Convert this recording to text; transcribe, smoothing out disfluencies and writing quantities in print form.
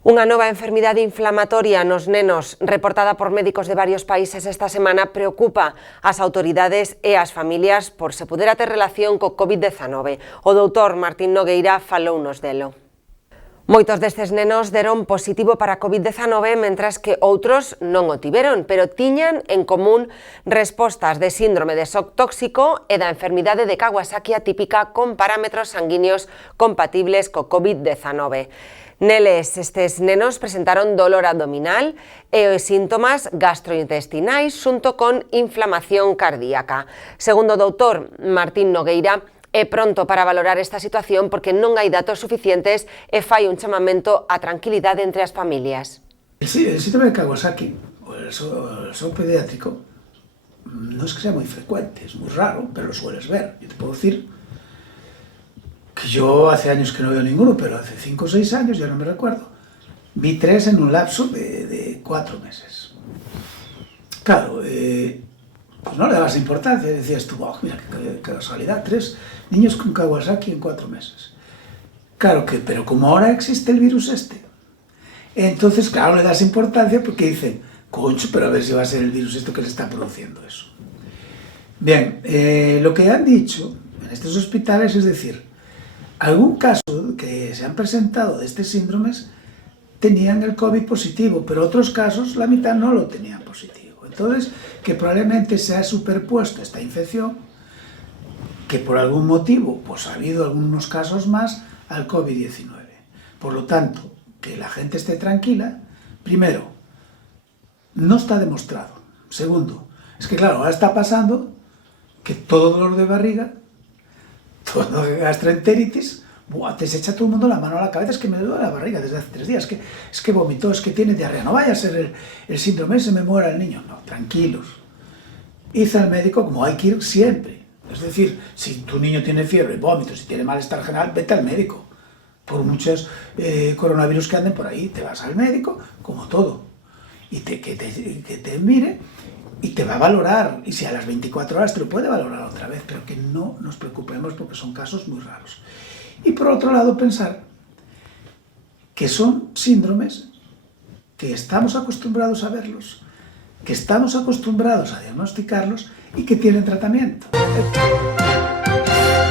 Unha nova enfermidade inflamatoria nos nenos reportada por médicos de varios países esta semana preocupa ás autoridades e ás familias por se pudera ter relación co COVID-19. O doutor Martín Nogueira falounos delo. Moitos destes nenos deron positivo para COVID-19, mentras que outros non o tiveron, pero tiñan en común respostas de síndrome de shock tóxico e da enfermidade de Kawasaki atípica con parámetros sanguíneos compatibles co COVID-19. Neles, estes nenos presentaron dolor abdominal e síntomas gastrointestinais xunto con inflamación cardíaca. Segundo o doutor Martín Nogueira, é pronto para valorar esta situación porque non hai datos suficientes e fai un chamamento á tranquilidade entre as familias. Sí, el síndrome de Kawasaki, o el shock pediátrico, no es que sea muy frecuente, es muy raro, pero lo sueles ver. Yo te puedo decir que yo hace años que no veo ninguno, pero hace 5 o 6 años, ya no me recuerdo, vi 3 en un lapso de 4 meses. Claro, pues no le dabas importancia, decías tú, oh, mira qué casualidad, 3 niños con Kawasaki en 4 meses. Claro que, pero como ahora existe el virus este, entonces claro le das importancia porque dicen, concho, pero a ver si va a ser el virus esto que le está produciendo eso. Bien, lo que han dicho en estos hospitales es decir, algún caso que se han presentado de estos síndromes tenían el COVID positivo, pero otros casos la mitad no lo tenían positivo. Entonces, que probablemente se ha superpuesto esta infección, que por algún motivo pues ha habido algunos casos más al COVID-19. Por lo tanto, que la gente esté tranquila, primero, no está demostrado. Segundo, es que claro, ahora está pasando que todo dolor de barriga, todo gastroenteritis, te se echa todo el mundo la mano a la cabeza, es que me duele la barriga desde hace 3 días, es que vomitó, es que tiene diarrea, no vaya a ser el síndrome, se me muera el niño. No, tranquilos. Id al médico como hay que ir siempre. Es decir, si tu niño tiene fiebre, vómitos, si tiene malestar general, vete al médico. Por muchos coronavirus que anden por ahí, te vas al médico, como todo, y que te mire y te va a valorar, y si a las 24 horas te lo puede valorar otra vez, pero que no nos preocupemos porque son casos muy raros. Y por otro lado pensar que son síndromes que estamos acostumbrados a verlos, que estamos acostumbrados a diagnosticarlos y que tienen tratamiento.